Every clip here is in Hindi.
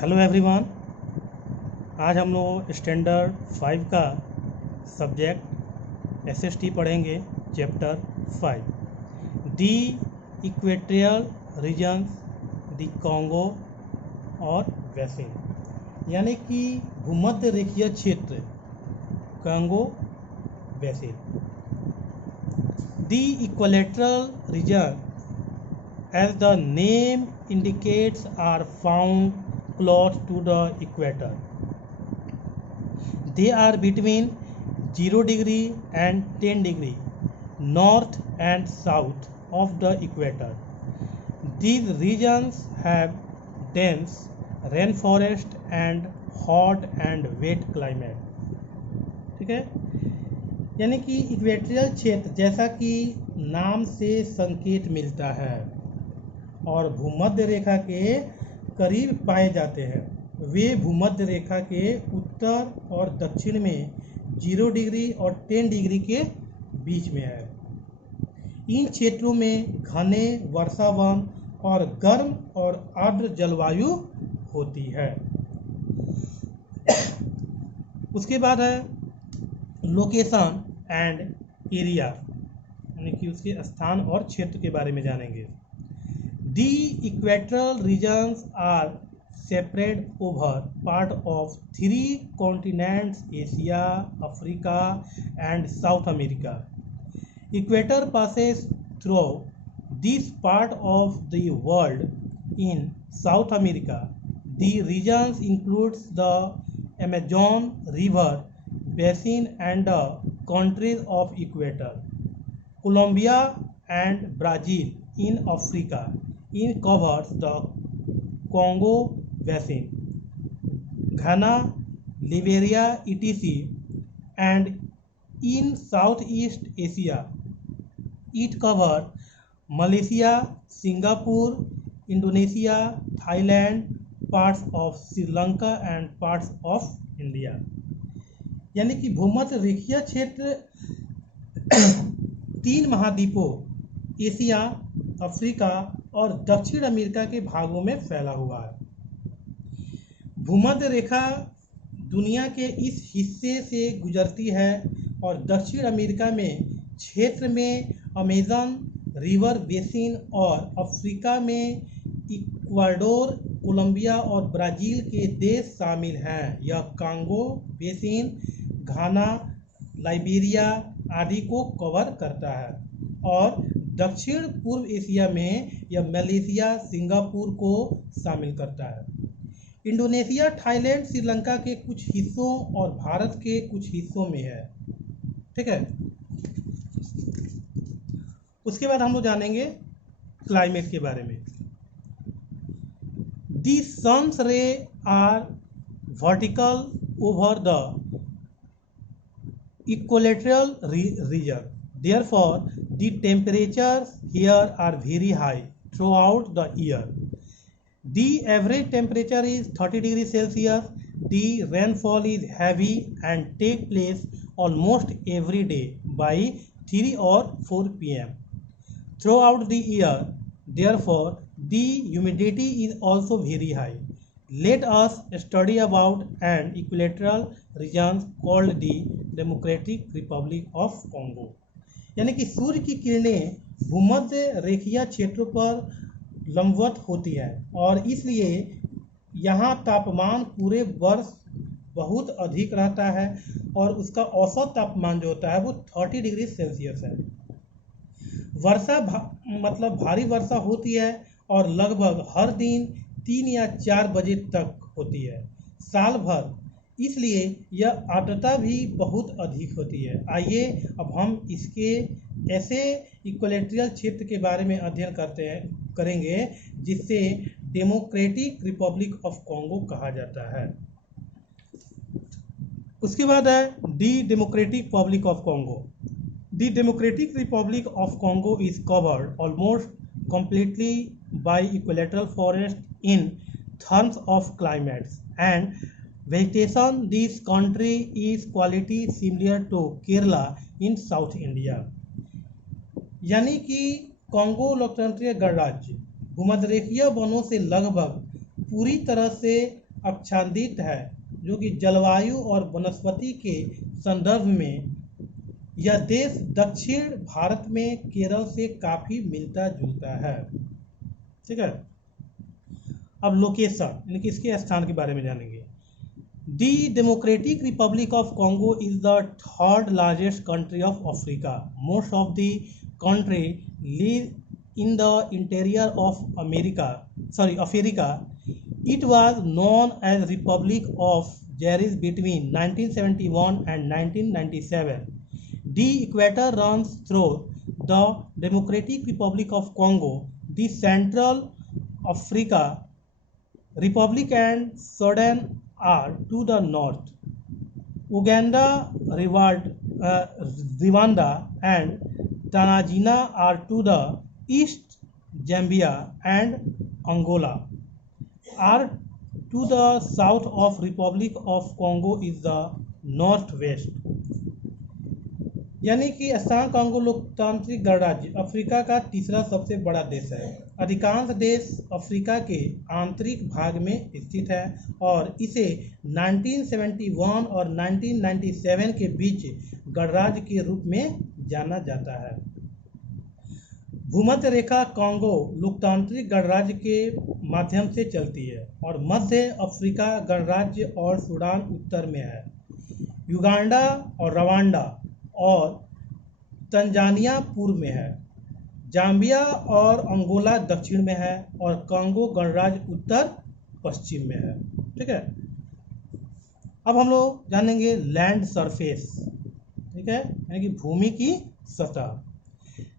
Hello everyone. आज हम लोग स्टैंडर्ड 5 का सब्जेक्ट एसएसटी पढ़ेंगे। चैप्टर 5 दी इक्वेटोरियल रीजन्स, दी कॉन्गो और बेसिन, यानी कि भूमध्य रेखीय क्षेत्र Congo basin. The equatorial region, as the name indicates, are found close to the equator. They are between 0 degree and 10 degree north and south of the equator. These regions have dense rainforest and hot and wet climate. ठीक है, यानी कि इक्वेटोरियल क्षेत्र जैसा कि नाम से संकेत मिलता है और भूमध्य रेखा के करीब पाए जाते हैं। वे भूमध्य रेखा के उत्तर और दक्षिण में 0 डिग्री और 10 डिग्री के बीच में है। इन क्षेत्रों में घने वर्षावन और गर्म और आर्द्र जलवायु होती है। उसके बाद है लोकेशन एंड एरिया, यानी कि उसके स्थान और क्षेत्र के बारे में जानेंगे। The equatorial regions are spread over part of 3 continents: Asia, Africa, and South America. Equator passes through this part of the world in South America. The regions includes the Amazon River basin and the countries of Equator. Colombia and Brazil in Africa. It covers the Congo Basin, Ghana, Liberia, etc. And in Southeast Asia, it covers Malaysia, Singapore, Indonesia, Thailand, parts of Sri Lanka and parts of India. यानी कि भूमध्य रेखीय क्षेत्र 3 महाद्वीपों एशिया, अफ्रीका और दक्षिण अमेरिका के भागों में फैला हुआ है। भूमध्य रेखा दुनिया के इस हिस्से से गुजरती है और दक्षिण अमेरिका में क्षेत्र में अमेज़न रिवर बेसिन और अफ्रीका में इक्वाडोर, कोलंबिया और ब्राज़ील के देश शामिल हैं। यह कांगो बेसिन, घाना, लाइबेरिया आदि को कवर करता है और दक्षिण पूर्व एशिया में यह मलेशिया, सिंगापुर को शामिल करता है। इंडोनेशिया, थाईलैंड, श्रीलंका के कुछ हिस्सों और भारत के कुछ हिस्सों में है। ठीक है, उसके बाद हम लोग जानेंगे क्लाइमेट के बारे में। The sun's ray are vertical over the equatorial region, therefore the temperatures here are very high throughout the year. The average temperature is 30 degrees Celsius. The rainfall is heavy and take place almost every day by 3 or 4 p.m. throughout the year. Therefore the humidity is also very high. Let us study about an equatorial region called the Democratic Republic of Congo. यानी कि सूर्य की किरणें भूमध्य रेखीय क्षेत्रों पर लंबवत होती है और इसलिए यहाँ तापमान पूरे वर्ष बहुत अधिक रहता है और उसका औसत तापमान जो होता है वो 30 डिग्री सेल्सियस है। वर्षा मतलब भारी वर्षा होती है और लगभग हर दिन 3 या 4 बजे तक होती है साल भर, इसलिए यह आर्द्रता भी बहुत अधिक होती है। आइए अब हम इसके ऐसे इक्वेटोरियल क्षेत्र के बारे में अध्ययन करेंगे जिससे डेमोक्रेटिक रिपब्लिक ऑफ कॉन्गो कहा जाता है। उसके बाद है the Democratic Republic of Congo. The Democratic Republic of Congo is covered almost completely by equatorial forest in terms of climates and vegetation. This country is quality similar to Kerala in South India. यानी कि कॉन्गो लोकतंत्रीय गणराज्य भूमध्यरेखीय वनों से लगभग पूरी तरह से आच्छादित है, जो कि जलवायु और वनस्पति के संदर्भ में यह देश दक्षिण भारत में केरल से काफ़ी मिलता जुलता है। ठीक है, अब लोकेशन यानी कि इसके स्थान के बारे में जानेंगे। The Democratic Republic of Congo is the third largest country of Africa. Most of the country live in the interior of Africa. It was known as Republic of Zaire between 1971 and 1997. The equator runs through the Democratic Republic of Congo, the Central Africa Republic and Sudan are to the north. Uganda, Rwanda and Tanzania are to the east. Zambia and Angola are to the south of Republic of Congo is the northwest। यानी कि स्थान कांगो लोकतांत्रिक गणराज्य अफ्रीका का तीसरा सबसे बड़ा देश है। अधिकांश देश अफ्रीका के आंतरिक भाग में स्थित है और इसे 1971 और 1997 के बीच गणराज्य के रूप में जाना जाता है। भूमध्य रेखा कांगो लोकतांत्रिक गणराज्य के माध्यम से चलती है और मध्य अफ्रीका गणराज्य और सूडान उत्तर में है। युगांडा और रवांडा और तंजानिया पूर्व में है। जाम्बिया और अंगोला दक्षिण में है और कांगो गणराज्य उत्तर पश्चिम में है। ठीक है, अब हम लोग जानेंगे लैंड सरफेस। ठीक है, यानी कि भूमि की सतह।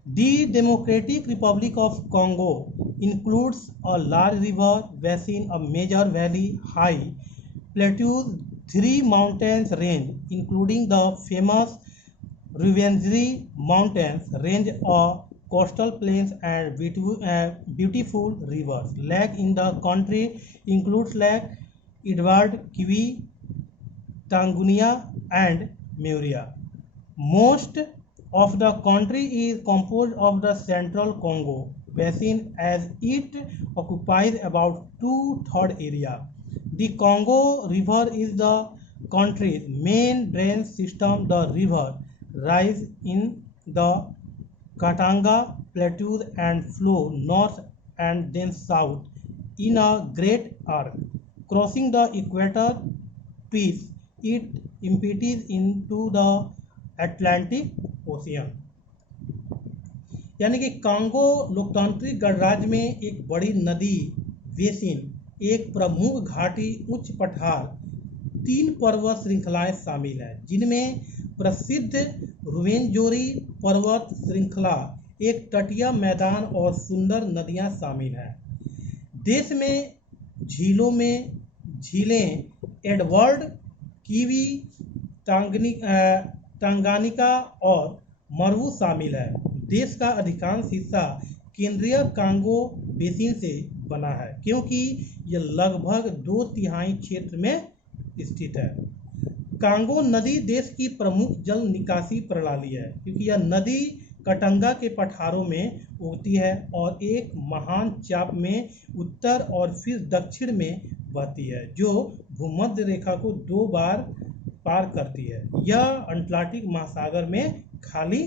The Democratic Republic of Congo includes a large river basin, a major valley, high plateaus, 3 mountains range, including the famous Rwenzori Mountains range, coastal plains and beautiful rivers. Lake in the country includes Lake Edward, Kivu, Tanganyika, and Muria. Most of the country is composed of the central Congo basin as it occupies about 2/3 area. The Congo River is the country's main drainage system. The river rises in the Katanga Plateau and flows north and then south in a great arc. Crossing the equator piece, it empties into the Atlantic ocean. यानी कि कांगो लोकतांत्रिक गणराज्य में एक बड़ी नदी बेसिन, एक प्रमुख घाटी, उच्च पठार, 3 पर्वत श्रृंखलाएं शामिल हैं, जिनमें प्रसिद्ध रुवेंजोरी पर्वत श्रृंखला, एक तटीय मैदान और सुंदर नदियां शामिल हैं। देश में झीलें एडवर्ड, कीवी, तंगानिका और मरवू शामिल है। देश का अधिकांश हिस्सा केंद्रीय कांगो बेसिन से बना है, क्योंकि यह लगभग 2/3 क्षेत्र में स्थित है। कांगो नदी देश की प्रमुख जल निकासी प्रणाली है, क्योंकि यह नदी कटंगा के पठारों में उगती है और एक महान चाप में उत्तर और फिर दक्षिण में बहती है, जो भूमध्य रेखा को 2 बार पार करती है। यह अटलांटिक महासागर में खाली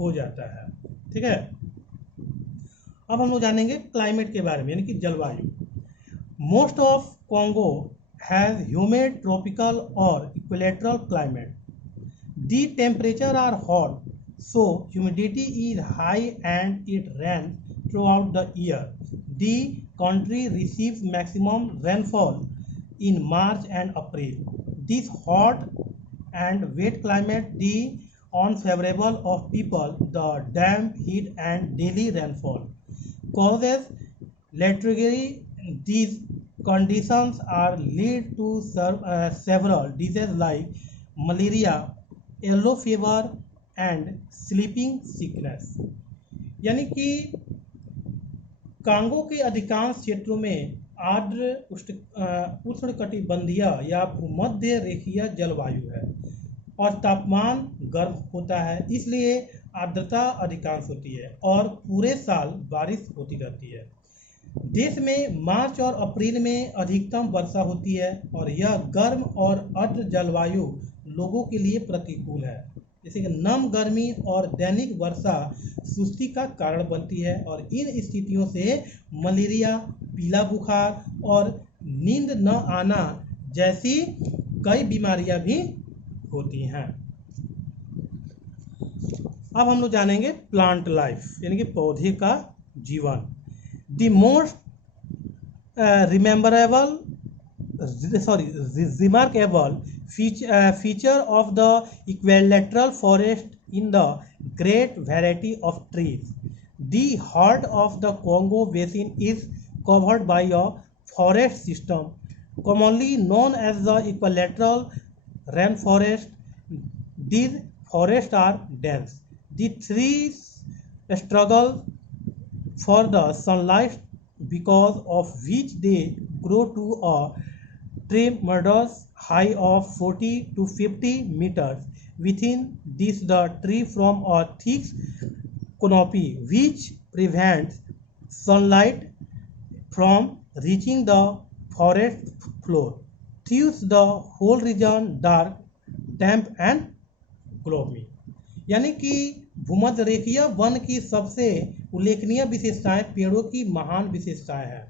हो जाता है। ठीक है, अब हम लोग जानेंगे क्लाइमेट के बारे में, यानी कि जलवायु। Most of Congo has humid tropical और equatorial climate. The temperature are hot, so humidity is high and it rains throughout the year. The country receives maximum rainfall in March and April. This hot and wet climate is unfavorable of people. The damp heat and daily rainfall causes lethargy. These conditions are lead to several diseases like malaria, yellow fever and sleeping sickness. यानी कि कांगो के अधिकांश क्षेत्रों में आर्द्र उष्णकटिबंधीय या भूमध्य रेखीय जलवायु है और तापमान गर्म होता है, इसलिए आर्द्रता अधिकांश होती है और पूरे साल बारिश होती रहती है। देश में मार्च और अप्रैल में अधिकतम वर्षा होती है और यह गर्म और आर्द्र जलवायु लोगों के लिए प्रतिकूल है। जैसे कि नम गर्मी और दैनिक वर्षा सुस्ती का कारण बनती है और इन स्थितियों से मलेरिया, पीला बुखार और नींद न आना जैसी कई बीमारियां भी होती हैं। अब हम लोग जानेंगे प्लांट लाइफ यानी कि पौधे का जीवन। The most remarkable feature of the equilateral forest in the great variety of trees. The heart of the Congo basin is covered by a forest system commonly known as the equilateral rainforest. These forests are dense. The trees struggle for the sunlight, because of which they grow to a tremendous height of 40 to 50 meters. Within this, the tree forms a thick canopy which prevents sunlight from reaching the forest floor. Thus, the whole region dark, damp and gloomy. यानी कि भूमध्य रेखीय वन की सबसे उल्लेखनीय विशेषताएं पेड़ों की महान विशेषताएं हैं,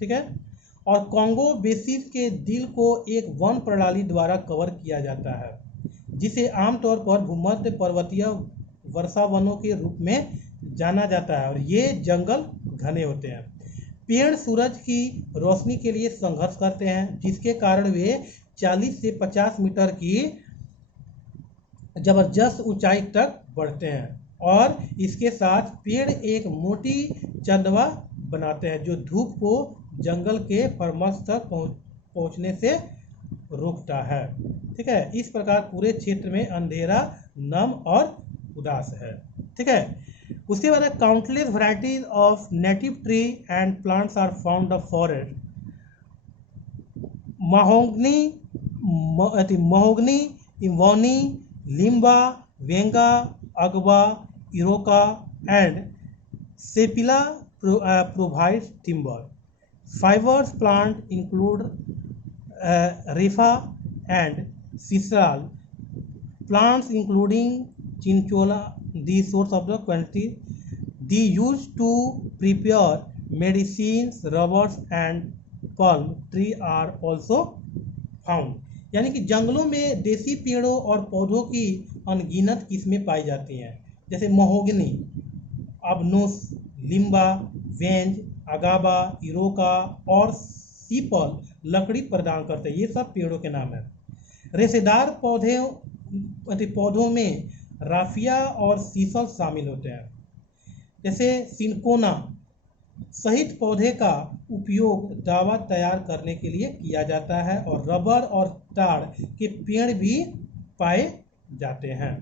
ठीक है। और कॉन्गो बेसिन के दिल को एक वन प्रणाली द्वारा कवर किया जाता है, जिसे आमतौर पर भूमध्य पर्वतीय वर्षा वनों के रूप में जाना जाता है और ये जंगल घने होते हैं। पेड़ सूरज की रोशनी के लिए संघर्ष करते हैं, जिसके कारण वे 40 से 50 मीटर की जबरदस्त ऊंचाई तक बढ़ते हैं और इसके साथ पेड़ एक मोटी चंदवा बनाते हैं जो धूप को जंगल के परमस तक पहुंचने से रोकता है, ठीक है। इस प्रकार पूरे क्षेत्र में अंधेरा, नम और उदास है, ठीक है। उसके बाद countless varieties of native tree and plants are found the forest. Mahogany, ebony, limba, wenge, agba, iroko and Sapila provides timber. Fibers plant include Refa and Sisal. Plants including Chinchola, the source of the quantity. They used to prepare medicines, rubbers and palm tree are also found. यानी कि जंगलों में देसी पेड़ों और पौधों की अनगिनत किस्में पाई जाती हैं, जैसे महोगनी, अबनोस, लिम्बा, वेंज, अगाबा, इरोका और सीपल लकड़ी प्रदान करते हैं। ये सब पेड़ों के नाम हैं। रेशेदार पौधों में राफिया और सीसल शामिल होते हैं। जैसे सिनकोना सहित पौधे का उपयोग दवा तैयार करने के लिए किया जाता है और रबर और ताड़ के पेड़ भी पाए जाते हैं।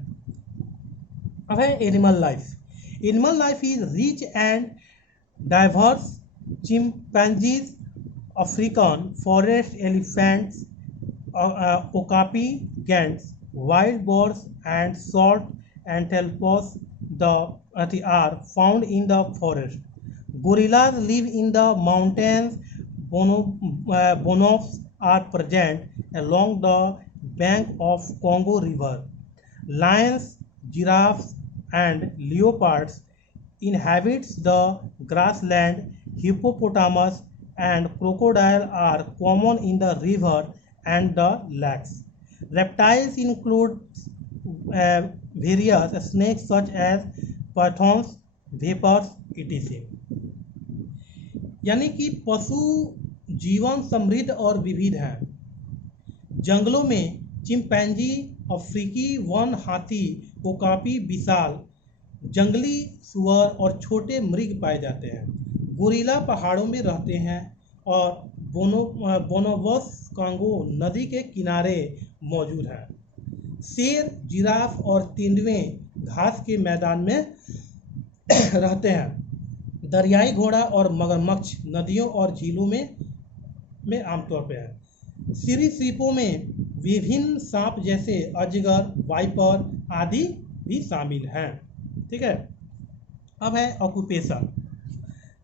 अब है animal life. Animal life is rich and diverse. Chimpanzees, African forest elephants, okapi गैंड्स, wild boars and salt antelopes are found in the forest. Gorillas live in the mountains. Bonobos are present along the bank of Congo River. Lions, giraffes, and leopards inhabit the grassland. Hippopotamus and crocodile are common in the river and the lakes. Reptiles include various snakes such as pythons, vipers, etc. यानी कि पशु जीवन समृद्ध और विविध हैं। जंगलों में चिंपैंजी, अफ्रीकी वन हाथी, ओकापी विशाल जंगली सुअर और छोटे मृग पाए जाते हैं। गोरिल्ला पहाड़ों में रहते हैं और बोनोबोस कांगो नदी के किनारे मौजूद हैं। शेर, जिराफ और तेंदुए घास के मैदान में रहते हैं। दरियाई घोड़ा और मगरमच्छ नदियों और झीलों में आमतौर पर है। सरीसृपों में विभिन्न सांप जैसे अजगर, वाइपर आदि भी शामिल हैं, ठीक है। अब है occupation.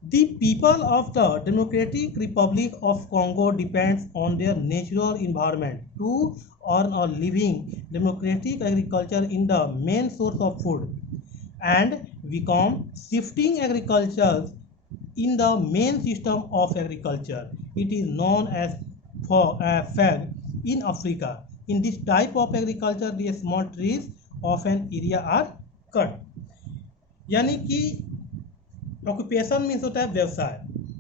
The people of the Democratic Republic of Congo depends on their natural environment to earn a living. Democratic agriculture is the main source of food, and become shifting agriculture in the main system of agriculture. It is known as FAG in Africa. In this type of agriculture, the small trees of an area are cut. यानी कि ऑक्यूपेशन मीन्स होता है व्यवसाय,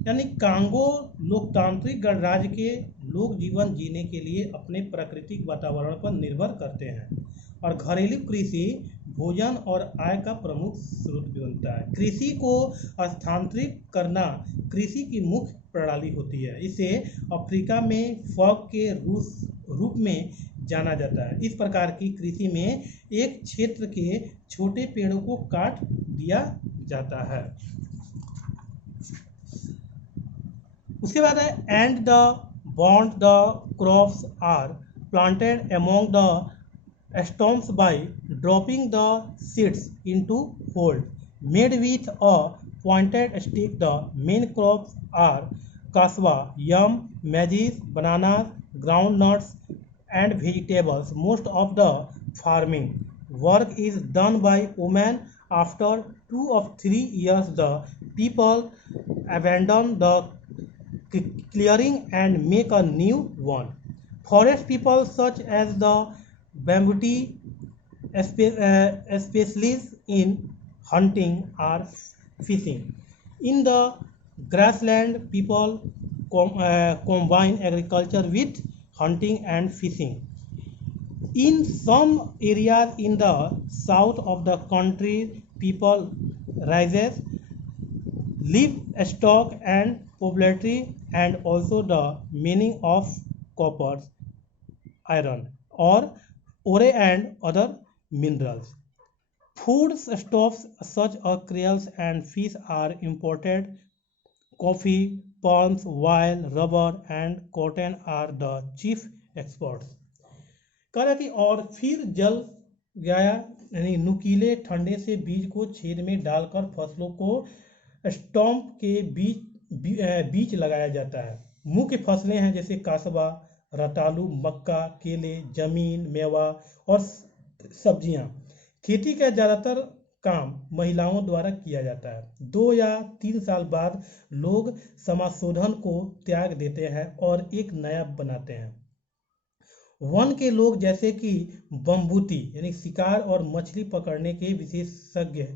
यानी कांगो लोकतांत्रिक गणराज्य के लोग जीवन जीने के लिए अपने प्राकृतिक वातावरण पर निर्भर करते हैं और घरेलू कृषि भोजन और आय का प्रमुख स्रोत भी बनता है। कृषि को स्थानांतरित करना कृषि की मुख्य प्रणाली होती है। इसे अफ्रीका में फॉग के रूप में जाना जाता है। इस प्रकार की कृषि में एक क्षेत्र के छोटे पेड़ों को काट दिया जाता है। उसके बाद है and the bond the crops are planted among the stumps by dropping the seeds into holes made with a pointed stick. The main crops are cassava, yam, maize, bananas, ground nuts and vegetables. Most of the farming work is done by women. After 2 or 3 years, the people abandon the clearing and make a new one. Forest people such as the Bambuti, specialists in hunting or fishing. In the grassland, people combine agriculture with hunting and fishing. In some areas in the south of the country, people raises livestock and poultry and also the mining of copper, iron, or ore and other minerals. Food stuffs such as krill and fish are imported. Coffee, palm oil, rubber and cotton are the chief exports. कहा कि और फिर जल गया यानी नुकीले ठंडे से बीज को छेद में डालकर फसलों को स्टॉम्प के बीच लगाया जाता है। मुख्य फसलें हैं जैसे कासवा, रतालू, मक्का, केले, जमीन, मेवा और सब्जियां। खेती का ज़्यादातर काम महिलाओं द्वारा किया जाता है। 2 या 3 साल बाद लोग समाशोधन को त्याग देते हैं और एक नया बनाते हैं। वन के लोग जैसे कि बम्बूती यानी शिकार और मछली पकड़ने के विशेषज्ञ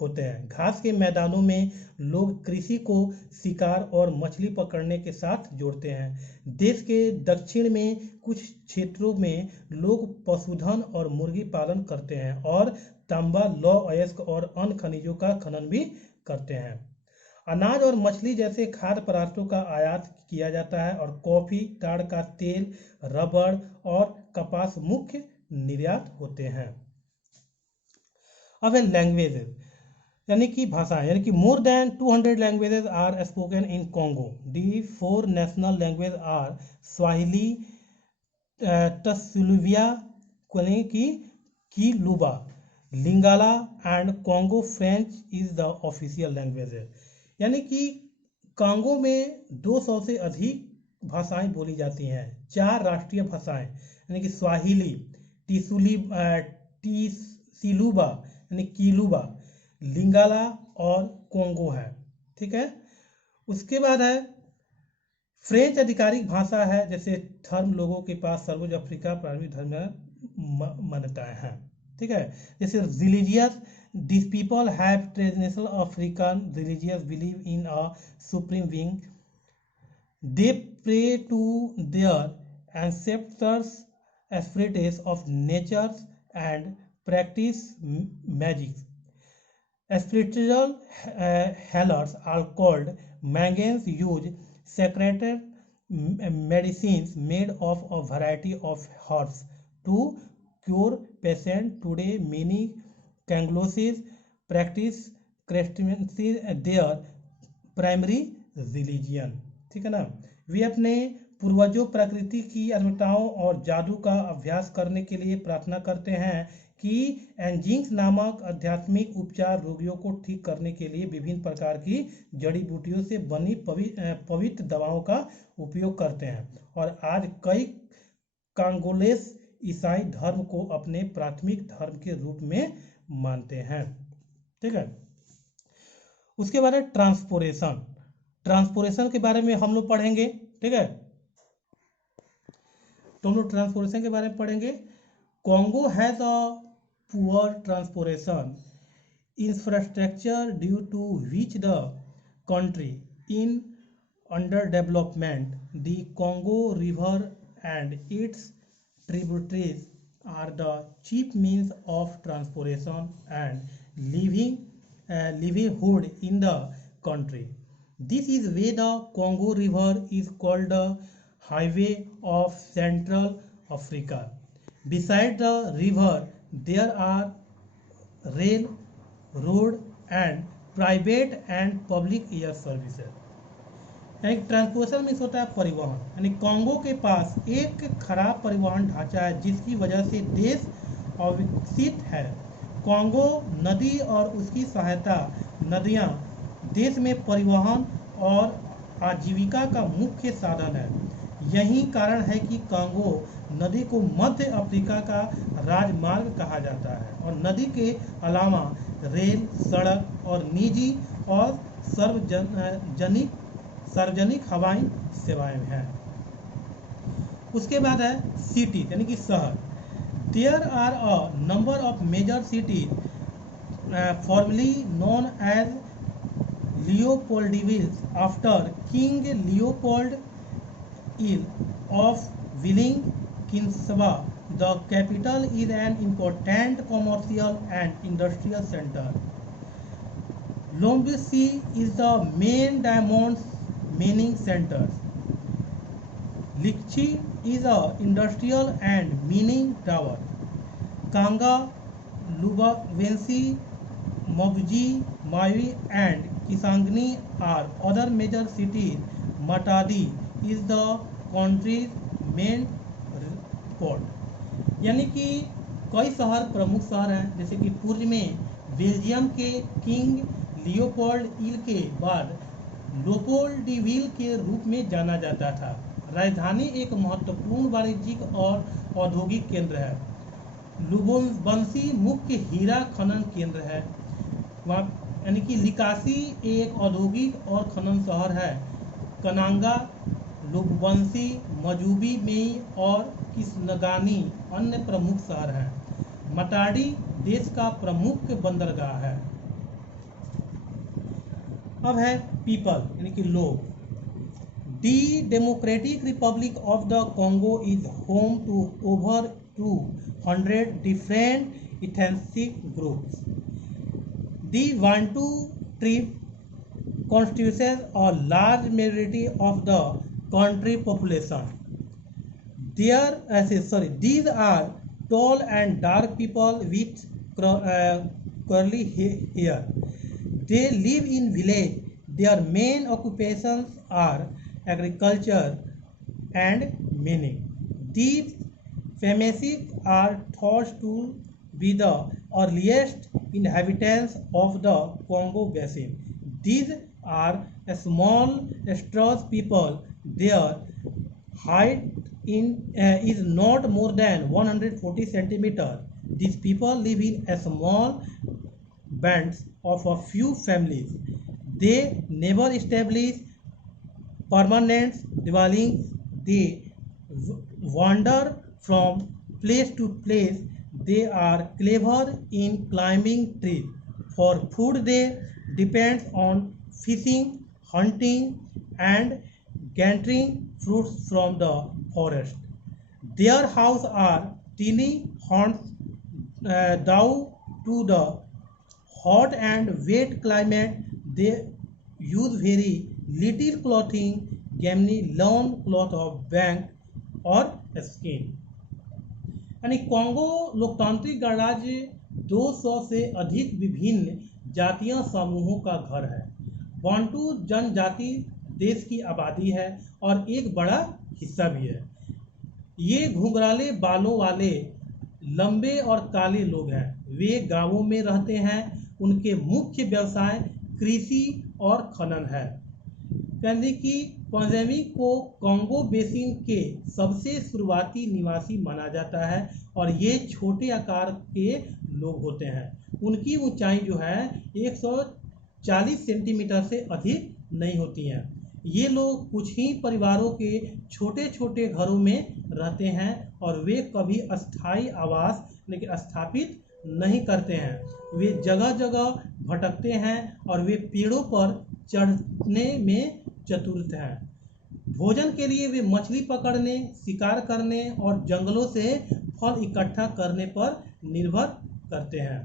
होते हैं। घास के मैदानों में लोग कृषि को शिकार और मछली पकड़ने के साथ जोड़ते हैं। देश के दक्षिण में कुछ क्षेत्रों में लोग पशुधन और मुर्गी पालन करते हैं और तांबा, लौह अयस्क और अन्य खनिजों का खनन भी करते हैं। अनाज और मछली जैसे खाद्य पदार्थों का आयात किया जाता है और कॉफी, ताड़ का तेल, रबड़ और कपास मुख्य निर्यात होते हैं। अब है लैंग्वेजेस यानी कि भाषाएं, यानी कि more than 200 languages are spoken in Congo. The 4 national language are Swahili, Tshiluba, Kiluba, Lingala and Congo French is the official language. यानी कि कांगो में 200 से अधिक भाषाएं बोली जाती हैं। 4 राष्ट्रीय भाषाएं यानी कि स्वाहिली, टीसिलुबा यानी किलुबा, लिंगाला और कॉन्गो है। ठीक है। उसके बाद है फ्रेंच आधिकारिक भाषा है, जैसे धर्म लोगों के पास सर्वोच्च अफ्रीका प्रारंभिक धर्म मान्यताएं हैं। ठीक है। जैसे religious, these people have traditional African religious belief in a supreme being. They pray to their ancestors, spirits of nature and practice magic. Spiritual healers are called Mangans use sacred medicines made of a variety of herbs to cure patients. Today, many Congolese practice Christianity their primary religion. ठीक है ना। वे अपने पूर्वजों, प्रकृति की अद्भुतताओं और जादू का अभ्यास करने के लिए प्रार्थना करते हैं। कि एंजिंग्स नामक आध्यात्मिक उपचार रोगियों को ठीक करने के लिए विभिन्न प्रकार की जड़ी बूटियों से बनी पवित्र दवाओं का उपयोग करते हैं, और आज कई कांगोलेस ईसाई धर्म को अपने प्राथमिक धर्म के रूप में मानते हैं। ठीक है, उसके बाद है ट्रांसपोरेशन। ट्रांसपोरेशन के बारे में हम लोग पढ़ेंगे। ठीक है, तो हम लोग ट्रांसपोरेशन के बारे में पढ़ेंगे। Congo has a poor transportation infrastructure due to which the country in under development. The Congo river and its tributaries are the chief means of transportation and livelihood in the country. This is why the Congo River is called the highway of Central Africa. Beside the river, there are rail, road, and private and public air services. यानी ट्रांसपोर्टेशन मीन्स होता है परिवहन, यानी कॉन्गो के पास एक खराब परिवहन ढांचा है जिसकी वजह से देश अविकसित है। कॉन्गो नदी और उसकी सहायता नदियां देश में परिवहन और आजीविका का मुख्य साधन है। यही कारण है कि कॉन्गो नदी को मध्य अफ्रीका का राजमार्ग कहा जाता है, और नदी के अलावा रेल, सड़क और निजी और सार्वजनिक हवाई सेवाएं हैं। उसके बाद है सिटी यानी कि शहर। There are a number of major cities formerly known as Leopoldville after King Leopold ill of willing Kinshasa. The capital is an important commercial and industrial centre. Lombisi is the main diamond mining center. Lichi is a industrial and mining tower. Kanga, Lubavitch, Mobji, Maui and Kisangani are other major cities. Matadi is the country's main port. यानी कि कई शहर प्रमुख शहर हैं, जैसे कि पूर्व में बेल्जियम के किंग लियोपोल्ड इल के बाद लोपोल्डविल के रूप में जाना जाता था। राजधानी एक महत्वपूर्ण वाणिज्यिक और औद्योगिक केंद्र है। लुबोम्बाशी मुख्य हीरा खनन केंद्र है। वहाँ यानी कि लिकासी एक औद्योगिक और खनन शहर है। कनांगा, लुबोम्बाशी, मजूबी मेई और किसनगानी अन्य प्रमुख शहर हैं। मटाडी देश का प्रमुख बंदरगाह है। अब है पीपल यानी कि लोग। The Democratic Republic of the Congo is home to over 200 different ethnic groups. The Bantu tribe constitutes a large majority of the country population. These are tall and dark people with curly hair. They live in village. Their main occupations are agriculture and mining. These families are thought to be the earliest inhabitants of the Congo basin. These are small straw people. Their height is not more than 140 centimeters. These people live in small bands of a few families. They never establish permanent dwellings. They wander from place to place. They are clever in climbing trees. For food they depend on fishing, hunting, and gathering fruits from the forest. Their houses are tiny huts due to the hot and wet climate. They use very little clothing, mainly lawn cloth of bank or skin. यानी कॉन्गो लोकतांत्रिक गणराज्य 200 से अधिक विभिन्न जातीय समूहों का घर है। बांटू जनजाति देश की आबादी है और एक बड़ा हिस्सा भी है। ये घुंघराले बालों वाले लंबे और काले लोग हैं। वे गांवों में रहते हैं। उनके मुख्य व्यवसाय कृषि और खनन है। कहते कि पंजेमी को कांगो बेसिन के सबसे शुरुआती निवासी माना जाता है और ये छोटे आकार के लोग होते हैं। उनकी ऊंचाई जो है 140 सेंटीमीटर से अधिक नहीं होती है। ये लोग कुछ ही परिवारों के छोटे छोटे घरों में रहते हैं और वे कभी अस्थायी आवास लेकिन स्थापित नहीं करते हैं। वे जगह जगह भटकते हैं और वे पेड़ों पर चढ़ने में चतुर हैं। भोजन के लिए वे मछली पकड़ने, शिकार करने और जंगलों से फल इकट्ठा करने पर निर्भर करते हैं।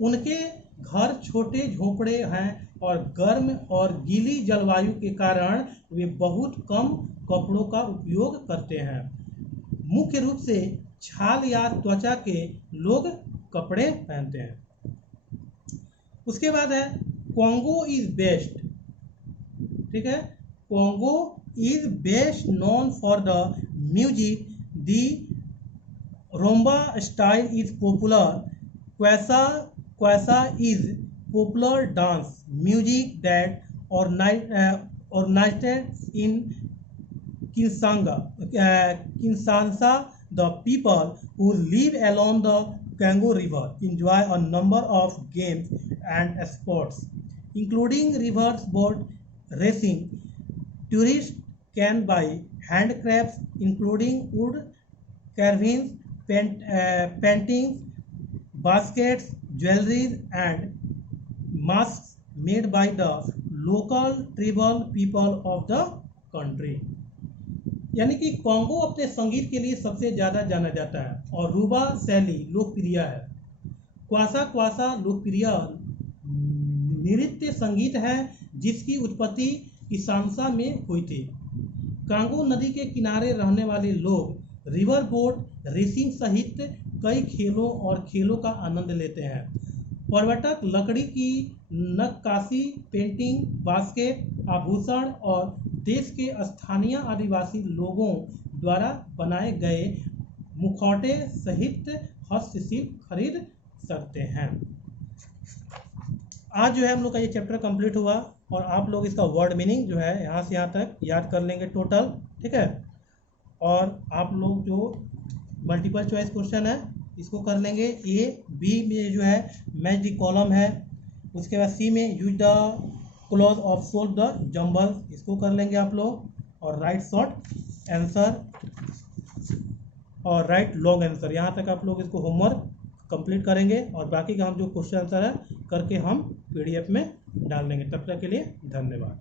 उनके घर छोटे झोंपड़े हैं और गर्म और गीली जलवायु के कारण वे बहुत कम कपड़ों का उपयोग करते हैं। मुख्य रूप से छाल या त्वचा के लोग कपड़े पहनते हैं। उसके बाद है कॉन्गो इज बेस्ट, ठीक है। Congo is best known for the music. The rumba style is popular. Kwassa is popular dance music that originated in Kinshasa. The people who live along the Congo River enjoy a number of games and sports, including river boat racing. Tourists can buy handcrafts, including wood carvings, paintings, baskets, jewelry, and masks made by the local tribal people of the country. यानी कि कॉन्गो अपने संगीत के लिए सबसे ज़्यादा जाना जाता है और रूबा शैली लोकप्रिय है। क्वासा क्वासा लोकप्रिय नृत्य संगीत है जिसकी उत्पत्ति किसानसा में हुई थी। कांगो नदी के किनारे रहने वाले लोग रिवर बोट रेसिंग सहित कई खेलों और खेलों का आनंद लेते हैं। पर्यटक लकड़ी की नक्काशी, पेंटिंग, बास्केट, आभूषण और देश के स्थानीय आदिवासी लोगों द्वारा बनाए गए मुखौटे सहित हस्तशिल्प खरीद सकते हैं। आज जो है हम लोग का ये चैप्टर कंप्लीट हुआ और आप लोग इसका वर्ड मीनिंग जो है यहाँ से यहाँ तक याद कर लेंगे टोटल, ठीक है। और आप लोग जो मल्टीपल चॉइस क्वेश्चन है इसको कर लेंगे। ए बी में जो है मैच द कॉलम है, उसके बाद सी में use the clause of solve the jumble, इसको कर लेंगे आप लोग। और राइट शॉर्ट आंसर और राइट लॉन्ग आंसर, यहाँ तक आप लोग इसको होमवर्क कंप्लीट करेंगे और बाकी का हम जो क्वेश्चन आंसर है करके हम PDF में डाल देंगे। तब तक के लिए धन्यवाद।